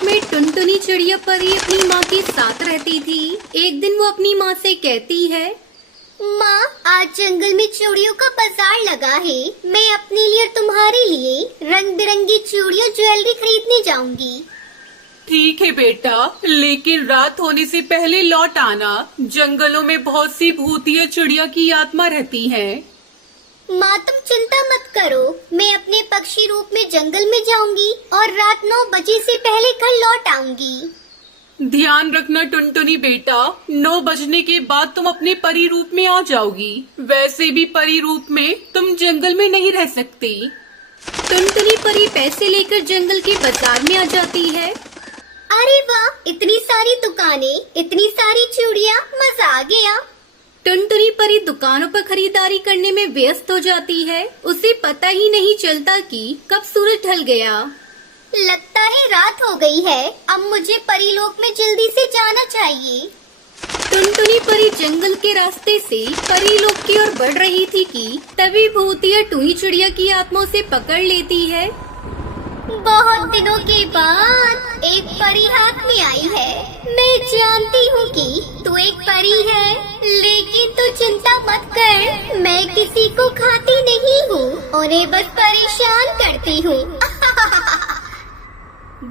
लोक में टुनटुनी चिड़िया परी अपनी माँ के साथ रहती थी। एक दिन वो अपनी माँ से कहती है, माँ, आज जंगल में चूड़ियों का बाजार लगा है। मैं अपने लिए और तुम्हारे लिए रंग बिरंगी चूड़ियों ज्वेलरी खरीदने जाऊंगी। ठीक है बेटा, लेकिन रात होने से पहले लौट आना। जंगलों में बहुत सी भूतिया चिड़िया की आत्मा रहती है। माँ, तुम चिंता मत करो, मैं अपने पक्षी रूप में जंगल में जाऊंगी और रात 9 बजे से पहले घर लौट आऊंगी। ध्यान रखना टुनटुनी बेटा, 9 बजने के बाद तुम अपने परी रूप में आ जाओगी। वैसे भी परी रूप में तुम जंगल में नहीं रह सकती। टुनटुनी परी पैसे लेकर जंगल के बाजार में आ जाती है। अरे वाह, इतनी सारी दुकानें, इतनी सारी चूड़ियाँ, मजा आ गया। टुनटुनी परी दुकानों पर खरीदारी करने में व्यस्त हो जाती है। उसे पता ही नहीं चलता कि कब सूरज ढल गया। लगता है रात हो गई है। अब मुझे परीलोक में जल्दी से जाना चाहिए। टुनटुनी परी जंगल के रास्ते से परीलोक की ओर बढ़ रही थी कि तभी भूतिया टूनी चिड़िया की आत्मा उसे पकड़ लेती है। बहुत दिनों के बाद एक परी हाथ में आई है। मैं जानती हूँ कि तू एक परी है, लेकिन तू चिंता मत कर। मैं किसी को खाती नहीं हूँ, उन्हें बस परेशान करती हूँ।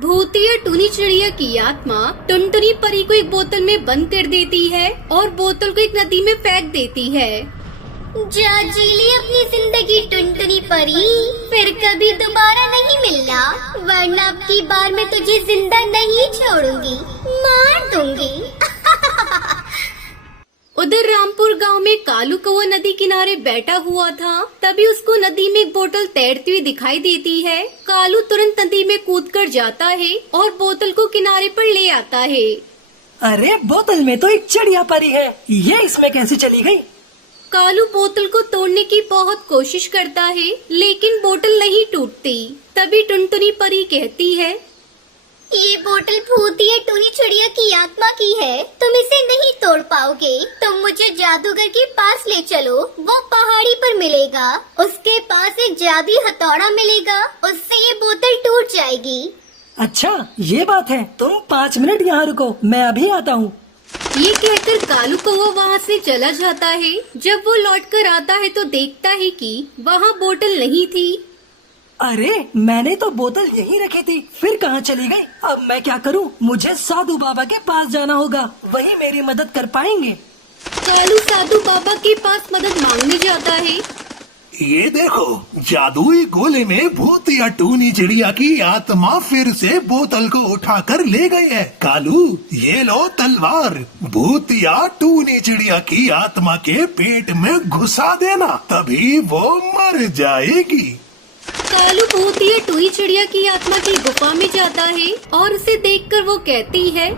भूतिया टूनी चिड़िया की आत्मा टुनटुनी परी को एक बोतल में बंद कर देती है और बोतल को एक नदी में फेंक देती है। जा जी ले अपनी जिंदगी टुनटुनी परी, फिर कभी दोबारा नहीं मिलना, वरना अब की बार मैं तुझे जिंदा नहीं छोड़ूंगी, मार दूंगी। उधर रामपुर गांव में कालू कौवा नदी किनारे बैठा हुआ था। तभी उसको नदी में एक बोतल तैरती हुई दिखाई देती है। कालू तुरंत नदी में कूदकर जाता है और बोतल को किनारे पर ले आता है। अरे, बोतल में तो एक चिड़िया परी है, ये इसमें कैसे चली गई? कालू बोतल को तोड़ने की बहुत कोशिश करता है, लेकिन बोतल नहीं टूटती। तभी टुनटुनी परी कहती है, ये बोतल भूतिया टूनी चिड़िया की आत्मा की है, तुम इसे नहीं तोड़ पाओगे। तुम मुझे जादूगर के पास ले चलो, वो पहाड़ी पर मिलेगा। उसके पास एक जादुई हथौड़ा मिलेगा, उससे ये बोतल टूट जाएगी। अच्छा, ये बात है। तुम 5 मिनट यहाँ रुको, मैं अभी आता हूँ। ये कहकर कालू कौवा वहाँ से चला जाता है। जब वो लौटकर आता है तो देखता है कि वहाँ बोतल नहीं थी। अरे, मैंने तो बोतल यहीं रखी थी, फिर कहाँ चली गई? अब मैं क्या करूँ? मुझे साधु बाबा के पास जाना होगा, वही मेरी मदद कर पाएंगे। कालू साधु बाबा के पास मदद मांगने जाता है। ये देखो, जादुई गोले में भूतिया टूनी चिड़िया की आत्मा फिर से बोतल को उठाकर ले गई है। कालू, ये लो तलवार, भूतिया टूनी चिड़िया की आत्मा के पेट में घुसा देना, तभी वो मर जाएगी। कालू भूतिया टूनी चिड़िया की आत्मा की गुफा में जाता है और उसे देखकर वो कहती है,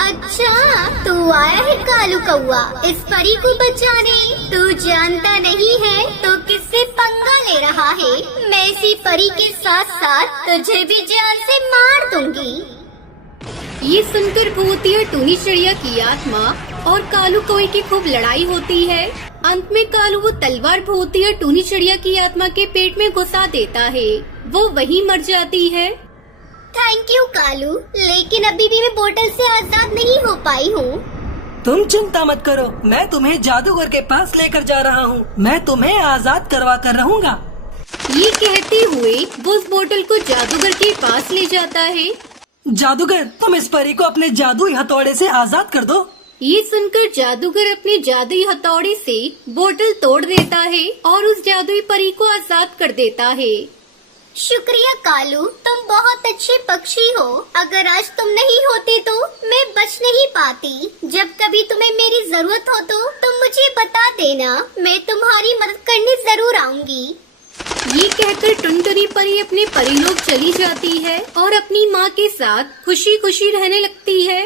अच्छा, तू आया है कालू कौवा इस परी को बचाने। तू जानता नहीं है तो किससे पंगा ले रहा है। मैं इसी परी के साथ साथ तुझे भी जान से मार दूंगी। ये सुनकर भूतिया टूनी चिड़िया की आत्मा और कालू कौवे की खूब लड़ाई होती है। अंत में कालू वो तलवार भूतिया टूनी चिड़िया की आत्मा के पेट में घुसा देता है। वो वहीं मर जाती है। थैंक यू कालू, लेकिन अभी भी मैं बोतल से आजाद नहीं हो पाई हूँ। तुम चिंता मत करो, मैं तुम्हें जादूगर के पास लेकर जा रहा हूँ। मैं तुम्हें आजाद करवा कर रहूँगा। ये कहते हुए वो उस बोतल को जादूगर के पास ले जाता है। जादूगर, तुम इस परी को अपने जादुई हथौड़े से आजाद कर दो। ये सुनकर जादूगर अपने जादुई हथौड़े से बोतल तोड़ देता है और उस जादुई परी को आजाद कर देता है। शुक्रिया कालू, तुम बहुत अच्छे पक्षी हो। अगर आज तुम नहीं होते तो मैं बच नहीं पाती। जब कभी तुम्हें मेरी जरूरत हो तो तुम मुझे बता देना, मैं तुम्हारी मदद करने जरूर आऊंगी। ये कहकर टुनटुनी परी अपने परीलोक चली जाती है और अपनी माँ के साथ खुशी खुशी रहने लगती है।